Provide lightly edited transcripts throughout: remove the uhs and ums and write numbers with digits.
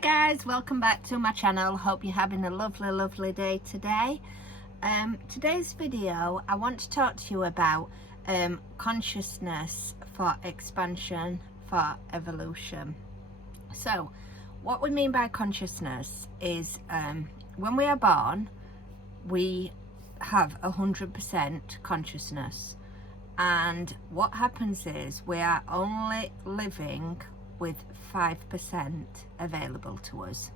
Guys, welcome back to my channel. Hope you're having a lovely day today. Today's video, I want to talk to you about consciousness for expansion, for evolution. So what we mean by consciousness is when we are born, we have 100% consciousness, and what happens is we are only living with 5% available to us.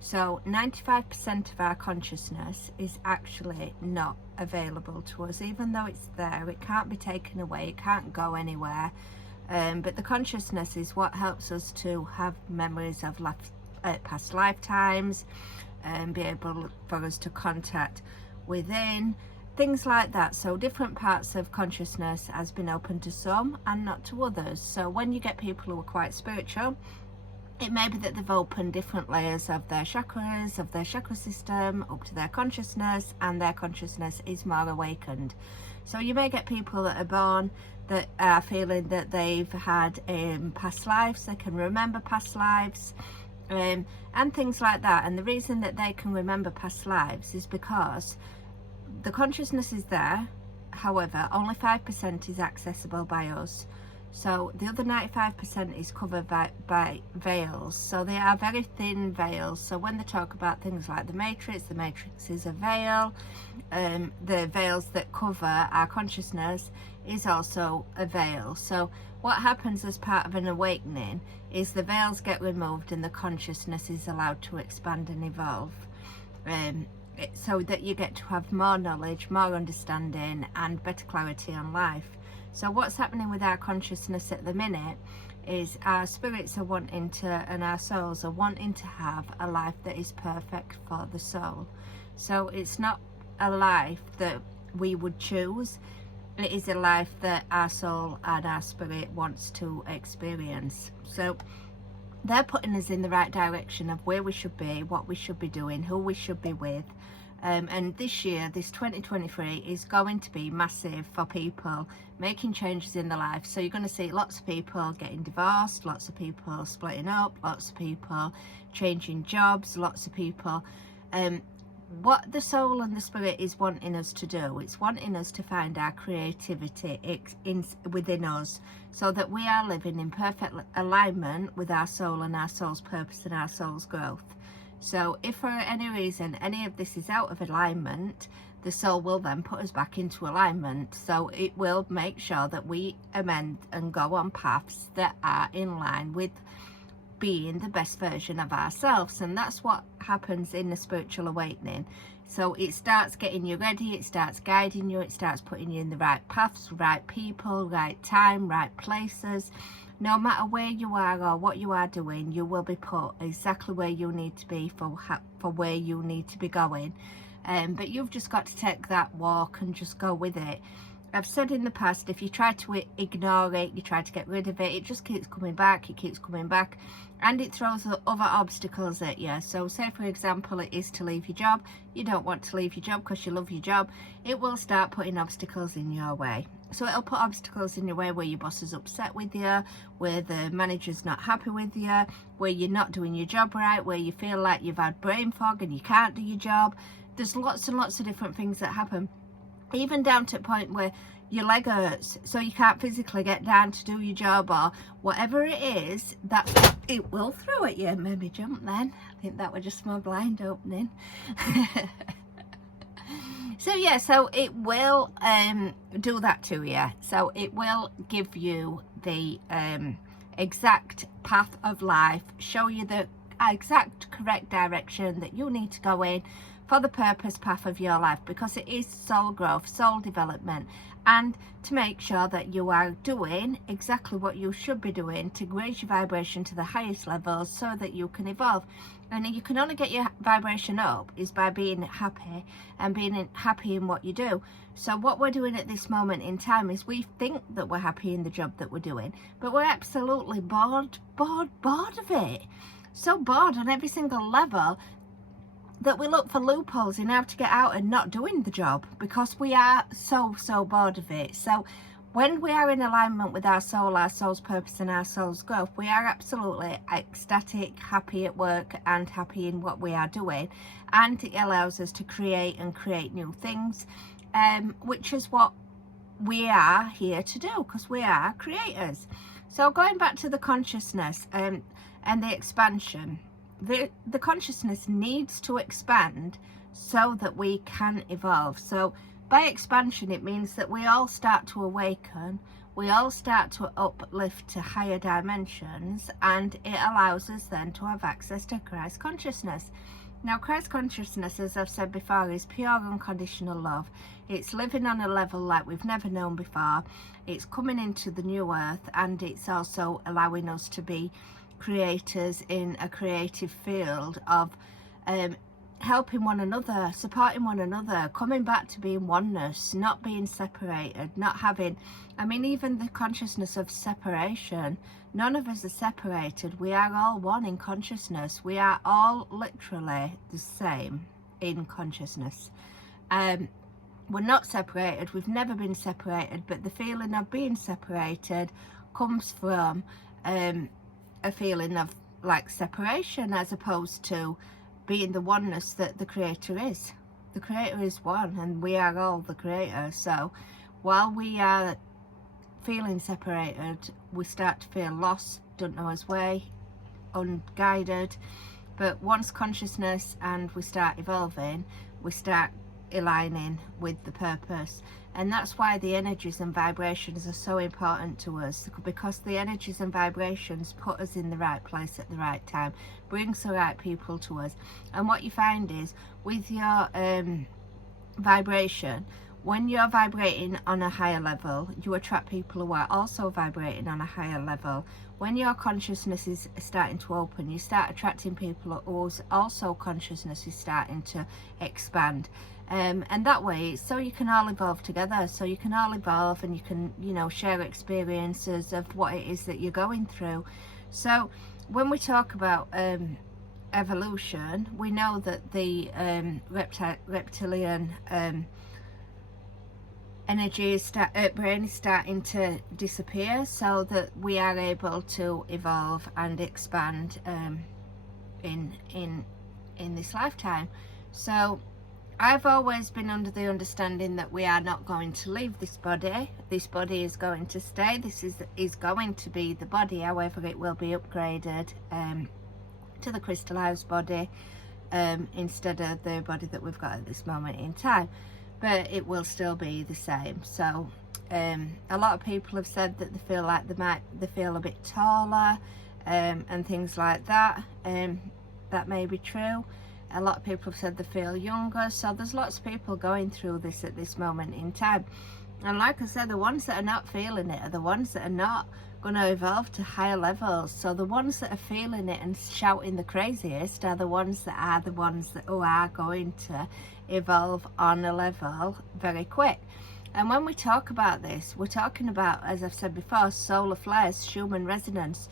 So 95% of our consciousness is actually not available to us. Even though it's there, it can't be taken away, it can't go anywhere. But the consciousness is what helps us to have memories of past lifetimes, and be able for us to contact within, things like that. So different parts of consciousness has been open to some and not to others. So when you get people who are quite spiritual, it may be that they've opened different layers of their chakras, of their chakra system, up to their consciousness, and their consciousness is more awakened. So you may get people that are born that are feeling that they've had past lives, they can remember past lives, and things like that. And the reason that they can remember past lives is because the consciousness is there, however only 5% is accessible by us. So the other 95% is covered by veils. So they are very thin veils. So when they talk about things like the matrix is a veil. The veils that cover our consciousness is also a veil. So what happens as part of an awakening is the veils get removed and the consciousness is allowed to expand and evolve. So that you get to have more knowledge, more understanding, and better clarity on life. So what's happening with our consciousness at the minute is our spirits are wanting to, and our souls are wanting to have a life that is perfect for the soul. So it's not a life that we would choose, it is a life that our soul and our spirit wants to experience. So they're putting us in the right direction of where we should be, what we should be doing, who we should be with. And this year, this 2023, is going to be massive for people making changes in their life. So you're going to see lots of people getting divorced, lots of people splitting up, lots of people changing jobs, lots of people. What the soul and the spirit is wanting us to do, it's wanting us to find our creativity within us, so that we are living in perfect alignment with our soul and our soul's purpose and our soul's growth. So if for any reason any of this is out of alignment, the soul will then put us back into alignment. So it will make sure that we amend and go on paths that are in line with being the best version of ourselves. And that's what happens in the spiritual awakening. So it starts getting you ready, it starts guiding you, it starts putting you in the right paths, right people, right time, right places. No matter where you are or what you are doing, you will be put exactly where you need to be for where you need to be going. But you've just got to take that walk and just go with it. I've said in the past, if you try to ignore it, you try to get rid of it, it just keeps coming back, it keeps coming back, and it throws other obstacles at you. So say for example it is to leave your job, you don't want to leave your job because you love your job, it will start putting obstacles in your way. So it'll put obstacles in your way where your boss is upset with you, where the manager's not happy with you, where you're not doing your job right, where you feel like you've had brain fog and you can't do your job. There's lots and lots of different things that happen, even down to a point where your leg hurts, so you can't physically get down to do your job, or whatever it is, that it will throw at you. Maybe jump then. I think that was just my blind opening. So yeah, so it will do that to you. So it will give you the exact path of life, show you the exact correct direction that you need to go in for the purpose path of your life, because it is soul growth, soul development, and to make sure that you are doing exactly what you should be doing to raise your vibration to the highest levels so that you can evolve. And you can only get your vibration up is by being happy and being happy in what you do. So what we're doing at this moment in time is we think that we're happy in the job that we're doing, but we're absolutely bored of it. So bored on every single level that we look for loopholes in how to get out and not doing the job, because we are so bored of it. So when we are in alignment with our soul's purpose and our soul's growth, we are absolutely ecstatic, happy at work and happy in what we are doing, and it allows us to create and create new things, which is what we are here to do, because we are creators. So going back to the consciousness and the expansion, the consciousness needs to expand so that we can evolve. So by expansion, it means that we all start to awaken, we all start to uplift to higher dimensions, and it allows us then to have access to Christ consciousness. Now, Christ consciousness, as I've said before, is pure unconditional love. It's living on a level like we've never known before. It's coming into the new earth, and it's also allowing us to be creators in a creative field of helping one another, supporting one another, coming back to being oneness, not being separated, not having, I mean, even the consciousness of separation. None of us are separated. We are all one in consciousness. We are all literally the same in consciousness. We're not separated. We've never been separated, but the feeling of being separated comes from a feeling of like separation, as opposed to being the oneness that the creator is. The creator is one, and we are all the creator. So while we are feeling separated, we start to feel lost, don't know his way, unguided. But once consciousness and we start evolving, we start aligning with the purpose. And that's why the energies and vibrations are so important to us, because the energies and vibrations put us in the right place at the right time, brings the right people to us. And what you find is with your vibration, when you're vibrating on a higher level, you attract people who are also vibrating on a higher level. When your consciousness is starting to open, you start attracting people whose also consciousness is starting to expand. And that way, so you can all evolve together, so you can all evolve, and you can, you know, share experiences of what it is that you're going through. So when we talk about evolution, we know that the reptilian energy is brain is starting to disappear, so that we are able to evolve and expand in this lifetime. So I've always been under the understanding that we are not going to leave this body. This body is going to stay. This is going to be the body. However, it will be upgraded to the crystallized body instead of the body that we've got at this moment in time. But it will still be the same. So a lot of people have said that they feel like they feel a bit taller and things like that. That may be true. A lot of people have said they feel younger. So there's lots of people going through this at this moment in time. And like I said, the ones that are not feeling it are the ones that are not going to evolve to higher levels. So the ones that are feeling it and shouting the craziest are the ones that are who are going to evolve on a level very quick. And when we talk about this, we're talking about, as I've said before, solar flares, Schumann resonance.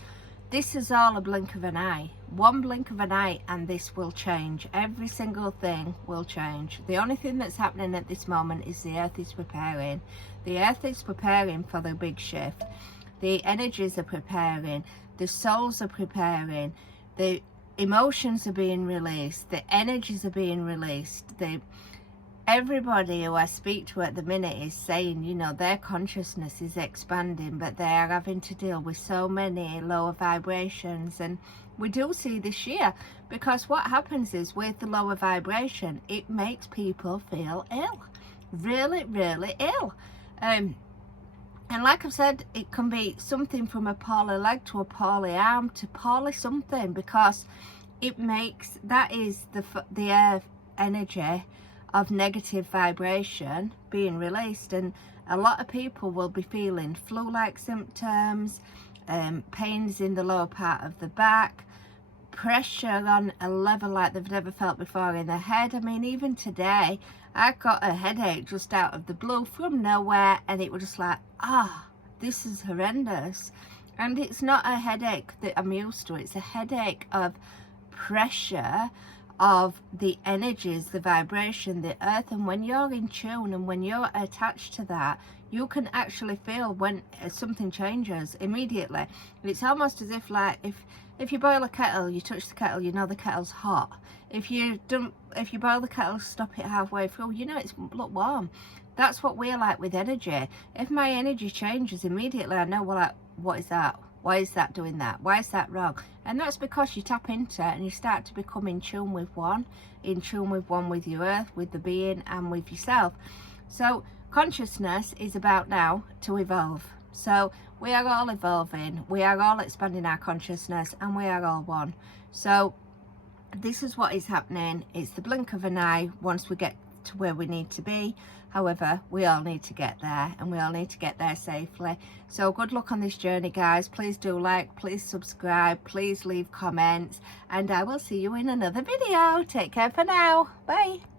This is all a blink of an eye. One blink of an eye and this will change. Every single thing will change. The only thing that's happening at this moment is the earth is preparing. The earth is preparing for the big shift. The energies are preparing. The souls are preparing. The emotions are being released. The energies are being released. Everybody who I speak to at the minute is saying, you know, their consciousness is expanding, but they are having to deal with so many lower vibrations. And we do see this year, because what happens is with the lower vibration, it makes people feel ill, really, really ill. And like I've said, it can be something from a poorly leg to a poorly arm to poorly something, because it makes, that is the air energy of negative vibration being released. And a lot of people will be feeling flu-like symptoms, pains in the lower part of the back, pressure on a level like they've never felt before in their head. I mean, even today I got a headache just out of the blue from nowhere, and it was just like, this is horrendous. And it's not a headache that I'm used to. It's a headache of pressure of the energies, the vibration, the earth. And when you're in tune and when you're attached to that, you can actually feel when something changes immediately. It's almost as if, like, if you boil a kettle, you touch the kettle, you know the kettle's hot. If you boil the kettle, stop it halfway through, you know it's warm. That's what we're like with energy. If my energy changes immediately, I know, well, like, what is that? Why is that doing that? Why is that wrong? And that's because you tap into it and you start to become in tune with one with your earth, with the being, and with yourself. So consciousness is about now to evolve. So we are all evolving, we are all expanding our consciousness, and we are all one. So this is what is happening. It's the blink of an eye once we get to where we need to be. However, we all need to get there, and we all need to get there safely. So good luck on this journey, guys. Please do like, please subscribe, please leave comments, and I will see you in another video. Take care for now. Bye.